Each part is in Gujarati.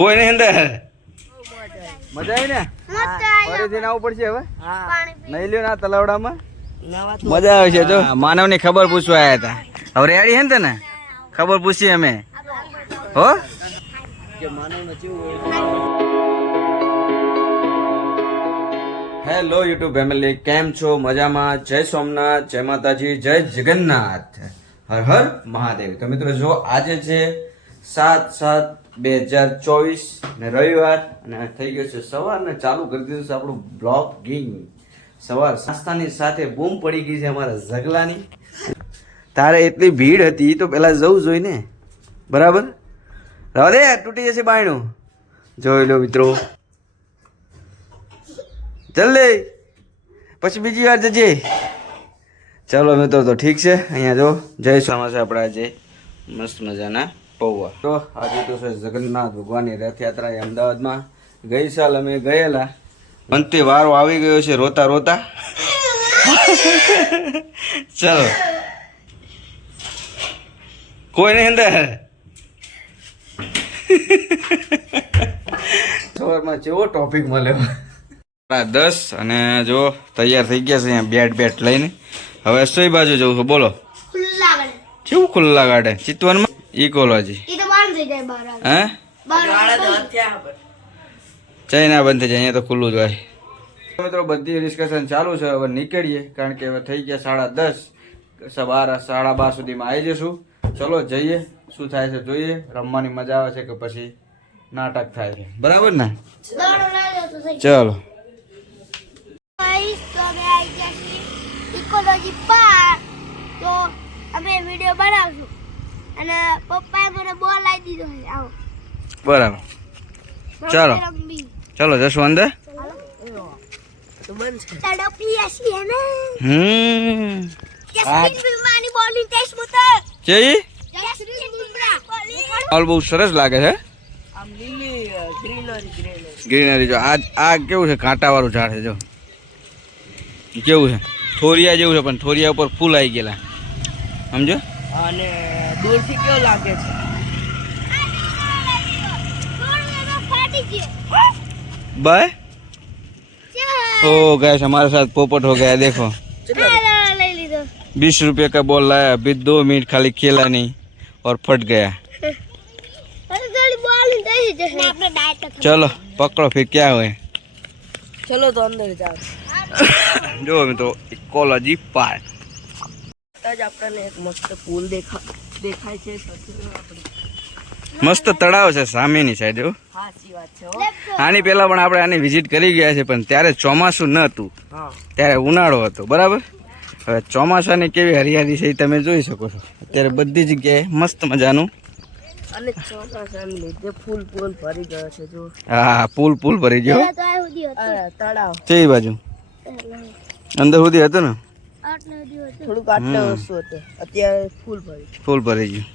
કોઈ નહીં અંદર. મજા આવી ને? ફરીથી નાવું પડશે હવે? નહીં લ્યો ના તલાવડામાં? મજા આવે છે જો. માનવની ખબર પૂછવા આવ્યા હતા. હવે રેડી હે ને તને? ખબર પૂછી અમે. હો? હેલો યુટ્યુબ ફેમિલી કેમ છો? મજામાં? જય સોમનાથ. જય માતાજી. જય જગન્નાથ. હર હર મહાદેવ. તો મિત્રો જો આજે છે સાત સાત બે હજાર ચોવીસ ને રવિવાર અને થઈ ગયો છે સવાર ને ચાલુ કરી દીધું છે આપણું બ્લોગિંગ સવાર નાસ્તાની સાથે બૂમ પડી ગઈ છે અમારા ઝગલાની તારે એટલી ભીડ હતી તો પહેલાં જવું જોઈએ ને બરાબર દે તૂટી જશે બાયણું. જોઈ લો મિત્રો. જલ્દી. પછી બીજી વાર જજે. ચાલો મિત્રો, તો ઠીક છે. અહીંયા જો, જય સ્વામી છે આપણા આજે મસ્ત મજાના પૌવા. તો આજે તો છે જગન્નાથ ભગવાનની રથયાત્રા એ અમદાવાદમાં ગઈ સાલ અમે ગયેલા. અંતે વારો આવી ગયો છે રોતા રોતા. ચલો. કોઈ નહીં અંદર. સવારમાં કેવો ટોપિક મળ્યો. સાડા દસ અને જો તૈયાર થઈ ગયા છે અહીંયા બેટ બેટ લઈને. હવે સોઈ બાજુ જવું છું બોલો. કેવું ખુલ્લા ગાડે? ચિતવનમાં? ઇકોલોજી એ તો બંધ થઈ જાય બહાર આવે. હે? ચાઇના બંધ થઈ જાય અહીંયા તો ખુલ્લું જ હોય. મિત્રો બધી ડિસ્કશન ચાલુ છે હવે નીકળીએ કારણ કે હવે થઈ ગયા સાડા દસ. બાર સાડા બાર સુધીમાં આવી જશું ચલો જઈએ. શું થાય છે જોઈએ. રમવાની મજા આવે છે કે પછી નાટક થાય છે. બરાબર ને? ચલો. Guys, તો અમે આવી ગયા છીએ ઇકોલોજી પાર્ક તો અમે વીડિયો બનાવશું. અને પપ્પાએ મને બોલ આપી દીધો છે. આવો. બરાબર. ચાલો. રમવી. જશું અંદર ચાલો. હમ. બહુ સરસ લાગે છે. ગ્રીનરી જો. આ આ કેવું છે? કાંટાવાળું ઝાડ છે જો. કેવું છે? થોરિયા જેવું છે પણ થોરિયા ઉપર ફૂલ આવી ગયેલા. સમજો? અને દૂરથી કેવો લાગે છે ફાટી ગયો बाय ચાલ ओ गैस हमारे साथ पोपट हो गया देखो ચાલો લઈ લીધો बीस रुपए का बॉल लाया अभी दो मिनट खाली खेला नहीं और फट गया અરે થોડી બોલિંગ થઈ જશે આપણે ડાયટ चलो पकड़ो फिर क्या हुए ચલો તો અંદર જાઓ जो મિત્રો इकोलॉजी पार्क જ આપણને એક મસ્ત પુલ દેખા દેખાય છે મસ્ત તળાવ છે સામેની સાઈડ જો સાચી વાત છે આની પહેલા પણ આપણે આની વિઝિટ કરી ગયા છે પણ ત્યારે ચોમાસું ન હતું. ત્યારે ઉનાળો હતો બરાબર? હવે ચોમાસાની કેવી હરિયાળી છે એ તમે જોઈ શકો છો. અત્યારે બધી જગ્યાએ મસ્ત મજાનું. અને ચોમાસાને લીધે ફૂલ ફૂલ ભરી ગયો છે જો. હા પુલ પુલ ભરી ગયો. તો આ સુધી હતો. અરે તળાવ. તે બાજુ? અંદર સુધી હતું ને? થોડુંક આટલે ઓછું હતું. અત્યારે ફૂલ ભરી. ફૂલ ભરી ગયું.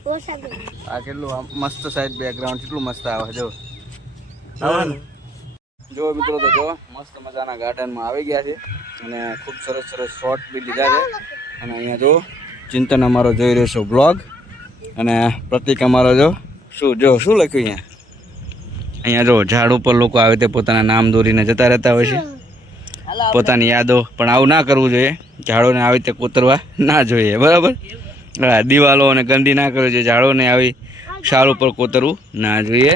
આ કેટલું આમ મસ્ત સાઈડ બેકગ્રાઉન્ડ કેટલું મસ્ત આવે જો. જો મિત્રો તો જો મસ્ત મજાના ગાર્ડનમાં આવી ગયા છે. અને ખૂબ સરસ સરસ શોટ બી લીધા છે. અને અહીંયા જો ચિંતન અમારો જોઈ રહ્યો છો બ્લોગ અને પ્રતિક અમારો જો શું જો શું લખ્યું અહીંયા? અહીંયા જો ઝાડ ઉપર લોકો આવે તે પોતાના નામ દોરીને જતા રહેતા હોય છે. પોતાની યાદો પણ આવું ના કરવું જોઈએ. ઝાડોને આવી રીતે કોતરવા ના જોઈએ બરાબર? હા દિવાલો અને ગંદી ના કરવી જોઈએ. ઝાડોને આવી શાળ ઉપર કોતરવું ના જોઈએ.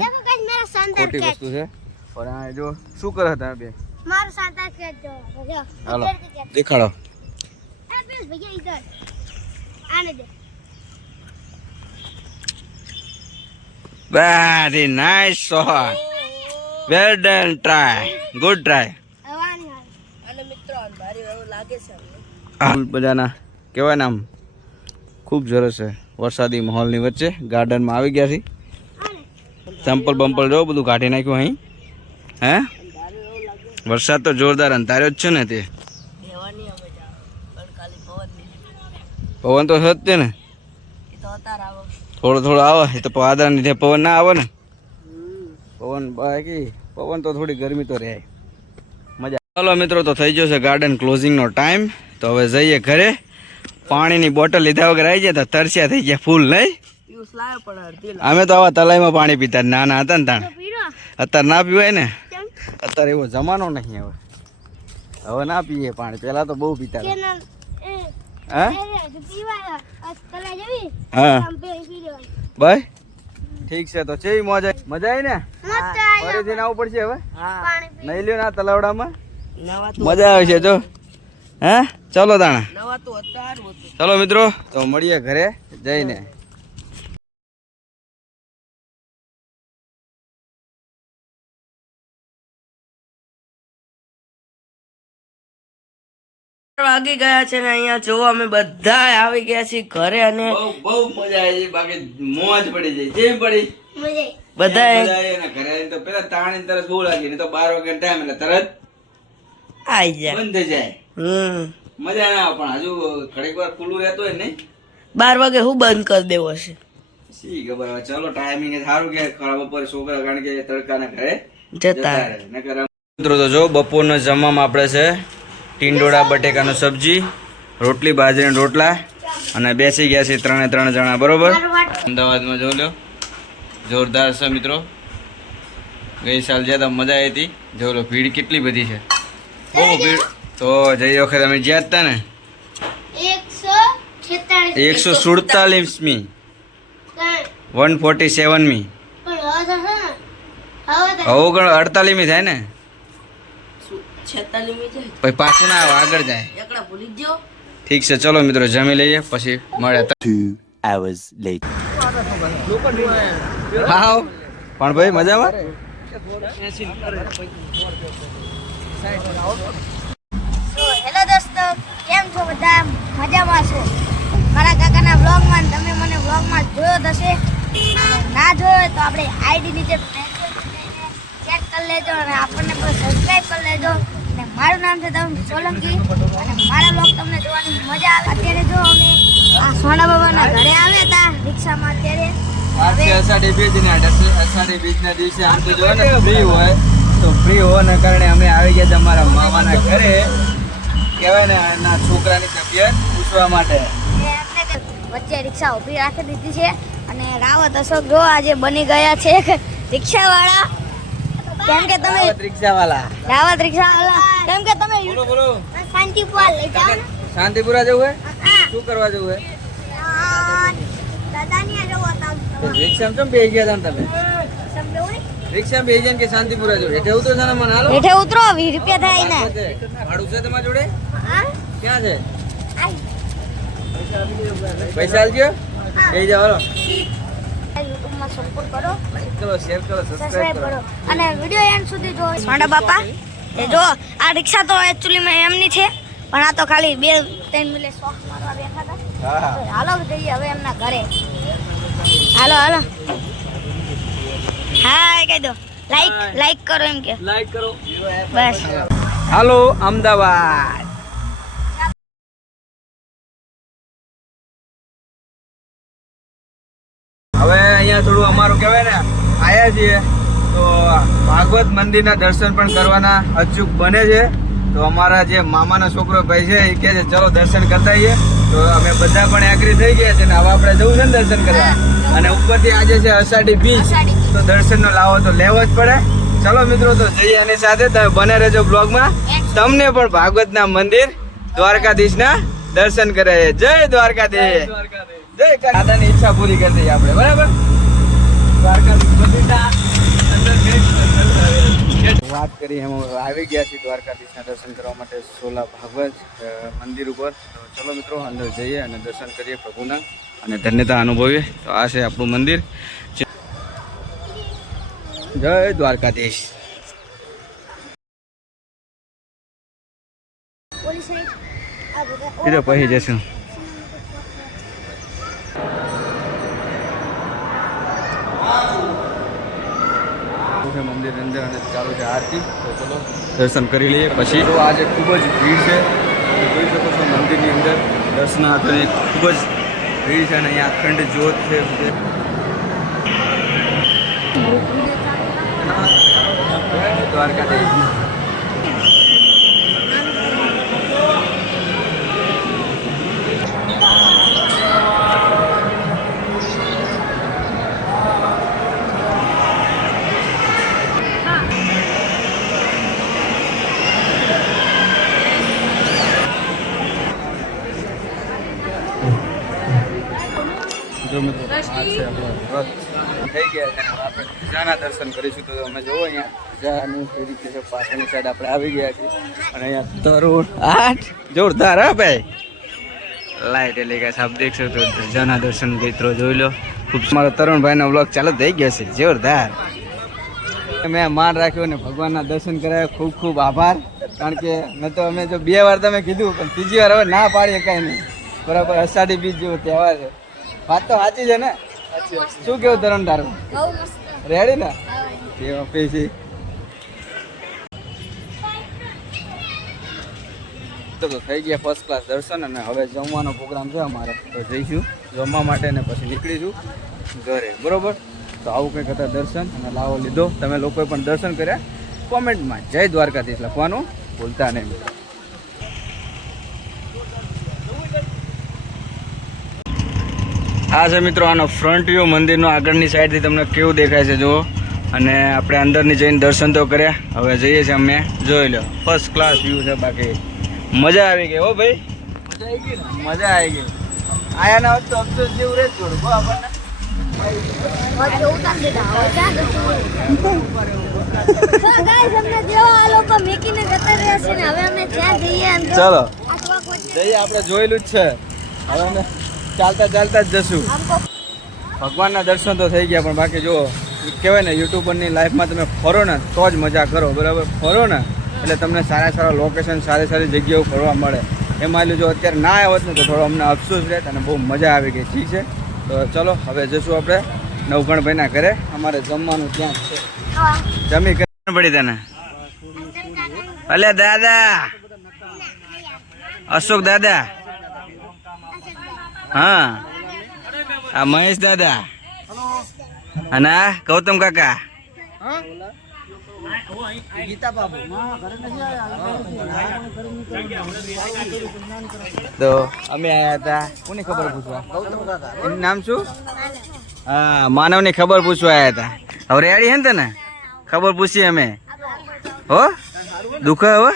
ખોટી વસ્તુ છે. પણ આ જો શું કરે હતા બે? હાલો. દેખાડો. Very nice Soha well done try good try બધાના. કહેવાય ને આમ ખૂબ સરસ છે. વરસાદી માહોલની વચ્ચે ગાર્ડનમાં આવી ગયા છે સેમ્પલ બમ્પલ જો બધું કાઢી નાખ્યું અહીં. હે? વરસાદ તો જોરદાર અંધાર્યો જ છે ને તે. પવન તો છે ને. થોડો થોડો આવે, એ તો વાદળા લીધે પવન ના આવે ને. પવન બાકી, પવન તો થોડી ગરમી તો રહે. ચાલો મિત્રો તો થઈ ગયો છે ગાર્ડન ક્લોઝિંગનો ટાઈમ તો હવે જઈએ ઘરે. પાણીની બોટલ લીધા વગર આવી ગયા તો તરસ્યા થઈ ગયા ફૂલ નહીં? અમે તો આવા તલાઈમાં પાણી પીતા નાના હતા ને તાણ. અત્યારે ના પીવાય ને? અત્યારે એવો જમાનો નહીં હવે. હવે ના પીએ પાણી. પહેલાં તો બહુ પીતા. ના હા? ભાઈ ઠીક છે તો ચેવી મજા મજા આવી ને? ફરીથી આવવું પડશે હવે? હા. નહીં લ્યો ના તલાવડામાં? મજા આવે છે જો. હે? ચલો તાણા. ચલો મિત્રો તો મળીએ ઘરે જઈને. વાગી ગયા છે ને અહીંયા જો અમે બધા આવી ગયા છીએ ઘરે અને બહુ બહુ મજા આવી બાકી મોજ પડી જાય. જેવી પડી. બધા ઘરે તો પેલા તાણી તરત બહુ લાગી. નહીં તો બાર વાગે ટાઈમ એટલે તરત આવી જાય. બંધ થઈ જાય. હમ. મજા ના પણ હજુ ઘડીક વાર ખુલ્લું રહેતો હોય ને બાર વાગે હું બંધ કરી દેવો છે. શી ખબર હવે ચલો ટાઈમિંગ સારું કે ખરાબ બપોરે છોકરા કારણ કે તડકાના ઘરે જતા રહે. નકર મિત્રો તો જો બપોરનો જમવામાં આપણે છે ટીંડોળા બટેકાનું સબ્જી રોટલી બાજરીના રોટલા અને બેસી ગયા છે ત્રણે ત્રણ જણા બરોબર? અમદાવાદમાં જોઈ લો જોરદાર છે મિત્રો. ગઈ સાલ જ્યાં મજા આવી હતી. લો ભીડ કેટલી બધી છે. બહુ ભીડ. તો જઈ વખત અમે જ્યાં હતા ને. એકસો સુડતાલીસ મી. સુડતાલીસમી. One forty સેવનમી. પણ હવે ગણ અડતાલીસમી થાય ને? પછી પાછું ના આવે આગળ જાય. ઠીક છે ચલો મિત્રો જમી લઈએ પછી મળે. Two hours હા પણ ભાઈ મજામાં? હેલો દોસ્તો કેમ છો બધા? મજામાં છો? મારા કાકાના વ્લોગમાં તમે મને વ્લોગમાં જોયો જ હશે. ના જોયો તો આપણે આઈડી નીચે ચેક કરી લેજો અને આપણને પણ સબસ્ક્રાઈબ કરી લેજો. અને મારું નામ છે તરુણ સોલંકી. અને મારા વ્લોગ તમને જોવાની મજા આવે અત્યારે જો અમે આ સોના બાબાના ઘરે આવ્યા હતા રિક્ષામાં અત્યારે. આજથી અષાઢી બીજ ને અષાઢી બીજના દિવસે આમ તો જોવો ને ફ્રી હોય. ફ્રી હોવાના કારણે અમે આવી ગયા તમારા અમારા મામાના ઘરે. કહેવાય ને એના છોકરાની તબિયત પૂછવા માટે. વચ્ચે રિક્ષા ઊભી રાખી દીધી છે અને રાવત અશોક જો આજે બની ગયા છે રિક્ષાવાળા. કેમ કે તમે રિક્ષાવાલા રાવત રિક્ષાવાળા. કેમ કે તમે બોલો બોલો. શાંતિપુરા લઈ જાઓ શાંતિપુરા જવું હે? શું કરવા જવું હે? દાદાની આ જવો તો રિક્ષામાં કેમ બેસી ગયા તમે? સમજો રિક્ષામાં જાય ને કે શાંતિપુરા જવું હેઠે ઉતરો છે ને મને? હાલો. હેઠે ઉતરો 20 રૂપિયા થાય ને. ભાડું છે તમારા જોડે? હા? ક્યાં છે? પૈસા આલજો કઈ જાવ હાલો. યુટ્યુબમાં સપોર્ટ કરો. કરો શેર કરો સબસ્ક્રાઇબ સબસ્ક્રાઇબ કરો. કરો. અને વિડિયો એન્ડ સુધી જો સોંડા બાપા એ જો આ રિક્ષા તો એકચ્યુઅલી એમની છે પણ આ તો ખાલી બે ત્રણ મિલે શોખ મારવા બેઠા હતા. હાલો જઈએ હવે એમના ઘરે. હાલો હાલો. હાય કહી દો. લાઈક લાઈક કરો એમ કે. લાઈક કરો. બસ. હાલો અમદાવાદ. હવે અહીંયા થોડું અમારું કહેવાય ને આયા છીએ. તો ભાગવત મંદિરના દર્શન પણ કરવાના અચૂક બને છે. તો અમારા જે મામાનો છોકરો ભાઈ છે એ કહે છે ચલો દર્શન કરતા આવીએ તો અમે બધા પણ એગ્રી થઈ ગયા છે ને હવે આપણે જવું છે ને દર્શન કરવા? અને ઉપરથી આજે છે અષાઢી બીજ. તો દર્શનનો લાવો તો લેવો જ પડે. ચલો મિત્રો તો જઈએ એની સાથે. તમે બને રહેજો બ્લોગમાં. તમને પણ ભાગવતના મંદિર દ્વારકાધીશના દર્શન કરે જય દ્વારકાધીશ. જય દાદાની ઈચ્છા પૂરી કરી દઈએ આપણે. બરાબર? દ્વારકાધીશ અંદર. વાત કરી એમ આવી ગયા છીએ દ્વારકાધીશના દર્શન કરવા માટે સોલા ભાગવત મંદિર ઉપર. ચલો મિત્રો અંદર જઈએ અને દર્શન કરીએ પ્રભુના. અને ધન્યતા અનુભવીએ. તો આ છે આપણું મંદિર. જય દ્વારકાધીશ. કીધો પછી જશું. મંદિર અંદર અને ચાલુ છે આરતી. તો ચલો દર્શન કરી લઈએ. પછી તો આજે ખૂબ જ ભીડ છે. જોઈ શકો છો મંદિરની અંદર દર્શનાર્થોની ખૂબ જ ભીડ છે અને અહીંયા અખંડ જ્યોત છે. દ્વારકાધીશ. દર્શન કરીશું તો અમે જોવો અહીંયા. ફેરી છે પાછળની સાઈડ આપણે આવી ગયા છીએ. અને અહીંયા તરુણ આઠ. જોરદાર હા ભાઈ? લાઈટ એટલે કે સાહેબ દેખશો તો પૂજાના દર્શન મિત્રો જોઈ લો. ખૂબ મારો તરુણભાઈનો બ્લોગ ચાલુ થઈ ગયો છે. જોરદાર. મેં માન રાખ્યો ને ભગવાનના દર્શન કરાવ્યા ખૂબ ખૂબ આભાર. કારણ કે ન તો અમે જો બે વાર તમે કીધું પણ ત્રીજી વાર હવે ના પાડીએ કાંઈ નહીં. બરાબર અષાઢી બીજ જેવો તહેવાર છે. વાત તો સાચી છે ને? શું કેવું તરણ તારું? રેડી ને એ ઓફિસી તો તો થઈ ગયા ફર્સ્ટ ક્લાસ દર્શન અને હવે જમવાનો પ્રોગ્રામ છે અમારે. તો જઈશું જમવા માટે ને પછી નીકળીશું ઘરે. બરોબર? તો આવું કંઈક હતા દર્શન અને લાવો લીધો. તમે લોકોએ પણ દર્શન કર્યા. કોમેન્ટમાં જય દ્વારકાધીશ લખવાનું ભૂલતા નહીં. મિત્રો આ છે મિત્રો આનો ફ્રન્ટ વ્યૂ મંદિરનો આગળની સાઈડથી તમને કેવું દેખાય છે જુઓ. અને આપણે અંદરની જઈને દર્શન તો કર્યા. હવે જઈએ છીએ અમે. જોઈ લો. ફર્સ્ટ ક્લાસ વ્યૂ છે બાકી. મજા આવી ગઈ હો ભાઈ. મજા આવી ગઈ. આયા ના હોત તો અફસોસ જેવું રહે થોડું હો આપણને. ચાલો. જઈએ આપણે જોયેલું જ છે. હવે ચાલતા ચાલતા જ જશું. ભગવાનના દર્શન તો થઈ ગયા, પણ બાકી જો કહેવાય ને, યુટ્યુબરની લાઈફમાં તમે ફરો ને, તો જ મજા કરો, બરાબર? ફરો ને, એટલે તમને સારા સારા લોકેશન સારી સારી જગ્યાઓ ફરવા મળે. એમાં જો અત્યારે ના આવ્યો ને, તો થોડો અમને અફસોસ રહે અને બહુ મજા આવી ગઈ. ઠીક છે? તો ચલો, હવે જશું આપણે નવગણભાઈના ઘરે. અમારે જમવાનું ત્યાં છે. જમી કરી પડી તને? અલે દાદા! અશોક દાદા! હા. આ મહેશ દાદા. અને ગૌતમ કાકા. તો અમે આયા હતા. કોની ખબર પૂછવા? એનું નામ શું? હા, માનવની ખબર પૂછવા આયા હતા. હવે રેડી હે ને તને? ખબર પૂછી અમે. હો? દુખ હવે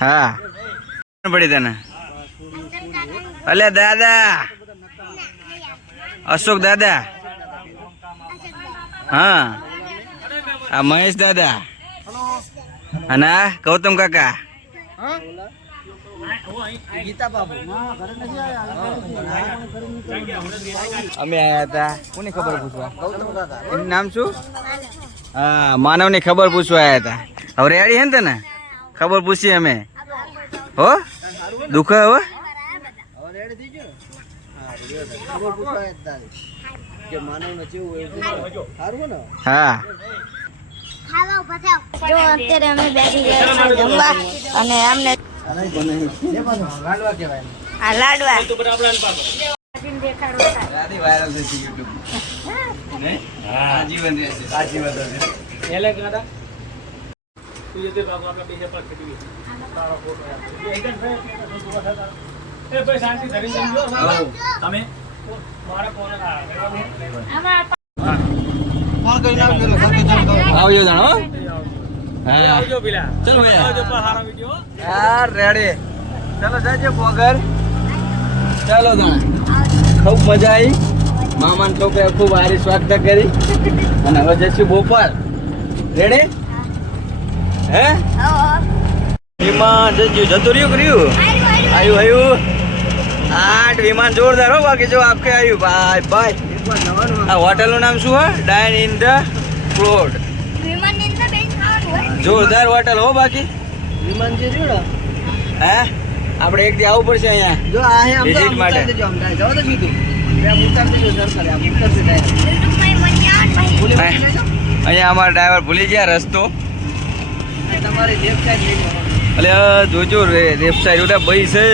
હા. પડી તને? અલે દાદા. અશોક દાદા. હા. આ મહેશ દાદા. અને આ ગૌતમ કાકા. અમે આયા હતા. કોની ખબર પૂછવા? એનું નામ શું? હા, માનવની ખબર પૂછવા આવ્યા હતા હવે રેડી હે ને ખબર પૂછી અમે. હો? દુઃખ હવે હા. અને લાડવા નહીં આજીવન રહેશે આજીવન રહેશે આવજો જાણો હા. ચલો ભાઈ. યાર રેડી ચલો જાજે પોગર. ચાલો જાણ. ખૂબ મજા આવી. મામાન છોકરા ખૂબ સારી સ્વાગત કરી. અને હવે જઈશું બોપર. રેડી હે. વિમાન જજ્યું જતું રહ્યું કર્યું આયુ આવ્યું આઠ વિમાન જોરદાર હો બાકી જો આપકે આયુ ભાઈ ભાઈ. આ હોટલનું નામ શું હે? ડાઇન ઇન ધ હોય જોરદાર હોટલ હો બાકી. હે? આપણે એક દી આવવું પડશે અહીંયા. વિઝિટ માટે. યુટ્યુબમાં મજા આવે ભાઈ અહીંયા અમારા ડ્રાઈવર ભૂલી ગયા રસ્તો. એટલે જોજો લેફ્ટ સાઈડ ઓલા ભાઈ છે.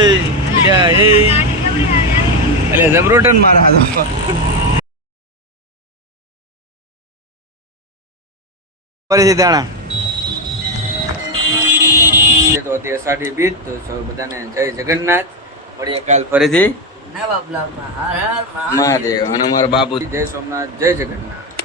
એટલે જબરોટન મારા ફરીથી દાણા તો અત્યારે અષાઢી બીજ તો બધાને જય જગન્નાથ. મળીએ કાલ ફરીથી. મહાદેવ. અને અમારા બાબુ જય સોમનાથ જય જગન્નાથ.